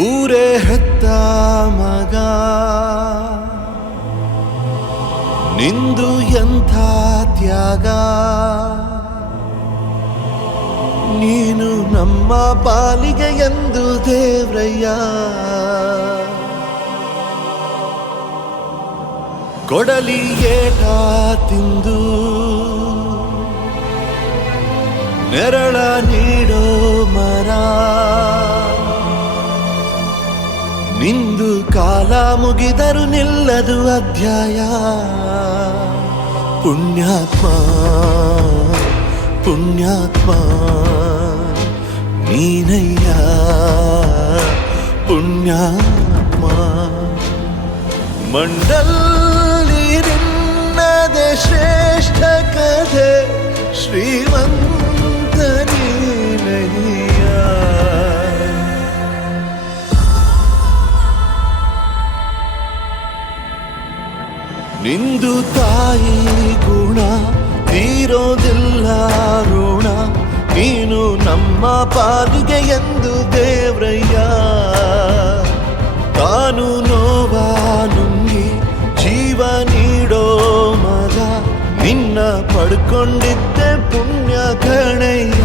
ಊರೇ ಹೆತ್ತ ಮಗ ನಿಂದು ಎಂಥ ತ್ಯಾಗ ನೀನು ನಮ್ಮ ಪಾಲಿಗೆ ಎಂದು ದೇವ್ರಯ್ಯ ಕೊಡಲಿ ಏಟ ತಿಂದು ನೆರಳ ನೀಡೋ ಮರ ನಿಂದು ಕಾಲ ಮುಗಿದರು ನಿಲ್ಲದು ಅಧ್ಯಾಯ ಪುಣ್ಯಾತ್ಮ ಪುಣ್ಯಾತ್ಮ ನೀನಯ್ಯ ಪುಣ್ಯಾತ್ಮ ಮಂಡಲ್ಲಿ ನಿನ್ನದೆ ಶ್ರೇಷ್ಠ ಕಥೆ ಶ್ರೀಮಂತ ನೀನಯ್ಯ ನಿಂದು ತಾಯಿ ಗುಣ ತೀರೋದಿಲ್ಲ ಋಣ ನೀನು ನಮ್ಮ ಪಾಲಿಗೆ ಎಂದು ದೇವ್ರಯ್ಯ ತಾನು ನೋವ ನುಂಗಿ ಜೀವ ನೀಡೋ ಮಗ ನಿನ್ನ ಪಡ್ಕೊಂಡಿದ್ದೆ ಪುಣ್ಯ ಕಣಯ್ಯ